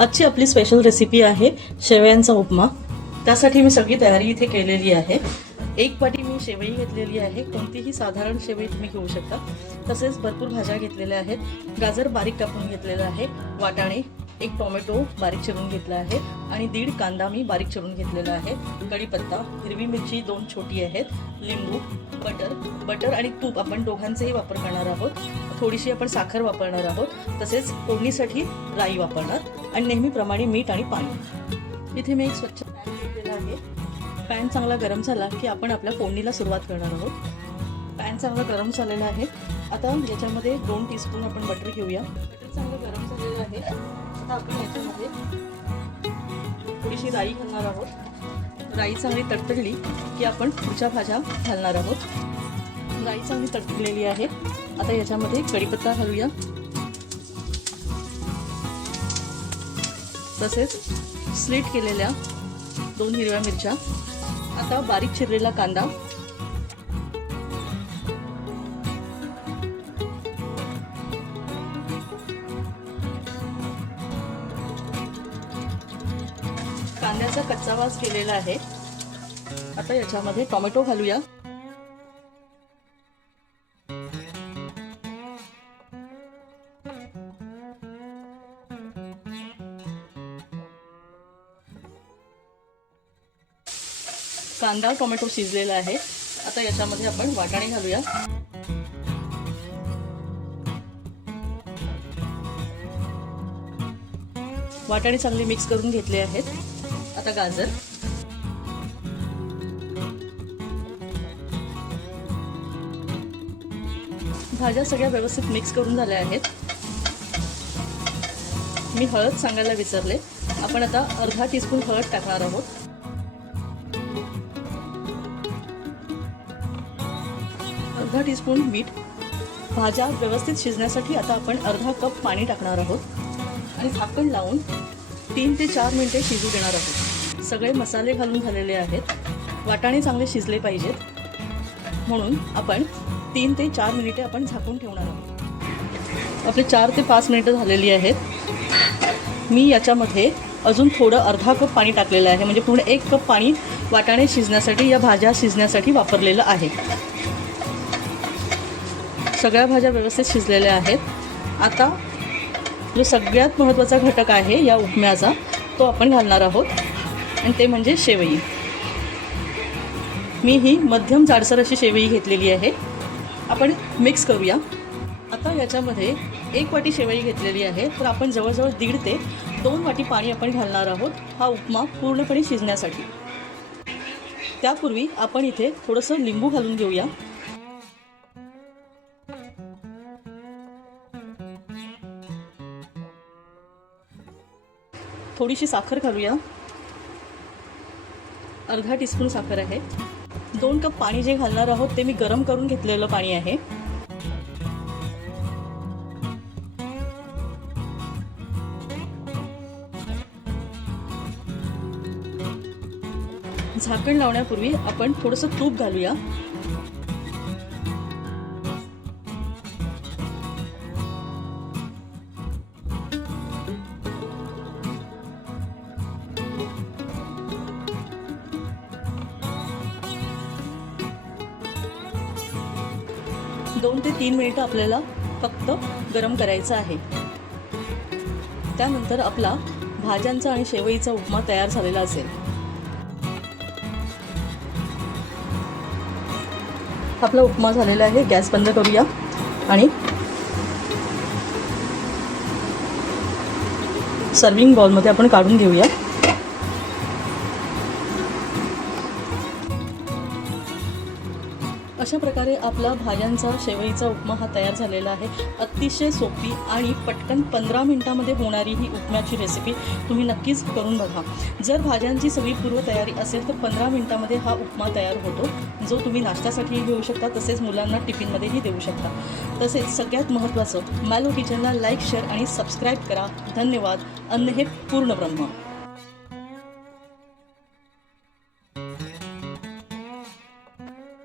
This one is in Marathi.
आजची आपली स्पेशल रेसिपी आहे शेवयांचा उपमा। त्यासाठी मी सगळी तयारी इथे केलेली आहे। एक वाटी मी शेवई घेतलेली आहे, कोणतीही साधारण शेवई तुम्ही घेऊ शकता। तसेच भरपूर भाज्या घेतलेल्या आहेत। गाजर बारीक कापून घेतलेला आहे, वाटाणे, एक टोमॅटो बारीक चिरून घेतला आहे आणि 1.5 कांदा मी बारीक चिरून घेतलेला आहे। कढीपत्ता, हिरवी मिरची 2 छोटी आहेत, लिंबू, बटर आणि तूप आपण दोघांचेही वापर करणार आहोत। थोडीशी आपण साखर वापरणार आहोत, तसेच फोडणीसाठी राई वापरणार आणि नेहमीप्रमाणे मीठ आणि पाणी। इथे मी एक स्वच्छ पॅन घेतलेला आहे। पॅन चांगला गरम झाला की आपण आपल्या फोडणीला सुरुवात करणार आहोत। पॅन चांगला गरम झालेला आहे। आता याच्यामध्ये 2 टीस्पून आपण बटर घेऊया। बटर चांगलं गरम झालेलं आहे। आता आपण याच्यामध्ये थोडीशी राई घालणार आहोत। राई चांगली तडतडली की आपण पुढच्या भाज्या घालणार आहोत। राई चांगली तडतडलेली आहे। आता याच्यामध्ये कढीपत्ता घालूया, तसेच स्लिट केलेल्या 2 हिरव्या मिरच्या, आता बारीक चिरलेला कांदा, कांद्याचा कच्चा वास केलेला आहे। आता याच्यामध्ये टोमॅटो घालूया। कांदा टोमॅटो शिजलेला आहे। आता याच्यामध्ये आपण वाटाणे घालूया। वाटाणे चांगले मिक्स करून घेतले आहेत। आता गाजर, भाज्या सगळ्या व्यवस्थित मिक्स करून झाल्या आहेत। मी हळद सांगायला विसरले, आपण आता अर्धा टीस्पून हळद टाकणार आहोत। अर्धा टीस्पून मीठ। भाज्या व्यवस्थित शिजण्यासाठी आता आपण अर्धा कप पाणी टाकणार आहोत आणि झाकण लावून 3 ते 4 मिनिटे शिजू देणार आहोत। सगळे मसाले घालून झालेले आहेत। वाटाणे चांगले शिजले पाहिजेत, म्हणून आपण 3 ते 4 मिनिटे आपण झाकून ठेवणार आहोत। आपले 4 ते 5 मिनिटं झालेली आहेत। मी याच्यामध्ये अजून थोडं अर्धा कप पाणी टाकलेलं आहे, म्हणजे पूर्ण 1 कप पाणी वाटाणे शिजण्यासाठी, या भाज्या शिजण्यासाठी वापरलेलं आहे। सगळ्या भाज्या व्यवस्थित शिजलेल्या आहेत। आता जो सगळ्यात महत्त्वाचा घटक आहे या उपम्याचा, तो आपण घालणार आहोत आणि ते म्हणजे शेवई। मी ही मध्यम जाडसर अशी शेवई घेतलेली आहे। आपण मिक्स करूया। आता याच्यामध्ये 1 वाटी शेवई घेतलेली आहे, तर आपण जवळजवळ 1.5 ते 2 वाटी पाणी आपण घालणार आहोत हा उपमा पूर्णपणे शिजण्यासाठी। त्यापूर्वी आपण इथे थोडंसं लिंबू घालून घेऊया। थोडीशी साखर घालूया, अर्धा टीस्पून साखर आहे। 2 कप पाणी जे घालणार आहोत ते मी गरम करून घेतलेलं पाणी आहे। झाकण लावण्यापूर्वी आपण थोडंसं तूप घालूया। दोन ते 3 मिनिटं आपल्याला फक्त गरम करायचं आहे। त्यानंतर आपला भाज्यांचा आणि शेवईचा उपमा तयार झालेला असेल। आपला उपमा झालेला आहे। गॅस बंद करूया आणि सर्विंग बाउलमध्ये आपण काढून घेऊया। अशा प्रकारे आपला भाज्यांचा शेवईचा उपमा हा तयार झालेला आहे। अतिशय सोपी आणि पटकन 15 मिनिटांमध्ये होणारी ही उपम्याची रेसिपी तुम्ही नक्कीच करून बघा। जर भाज्यांची सगळी पूर्वतयारी असेल तर 15 मिनिटांमध्ये हा उपमा तयार होतो, जो तुम्ही नाश्त्यासाठीही घेऊ शकता, तसेच मुलांना टिफिनमध्येही देऊ शकता। तसेच सगळ्यात महत्त्वाचं, मॅलो किचनला लाईक, शेअर आणि सबस्क्राईब करा। धन्यवाद। अन्न हे पूर्ण ब्रह्म।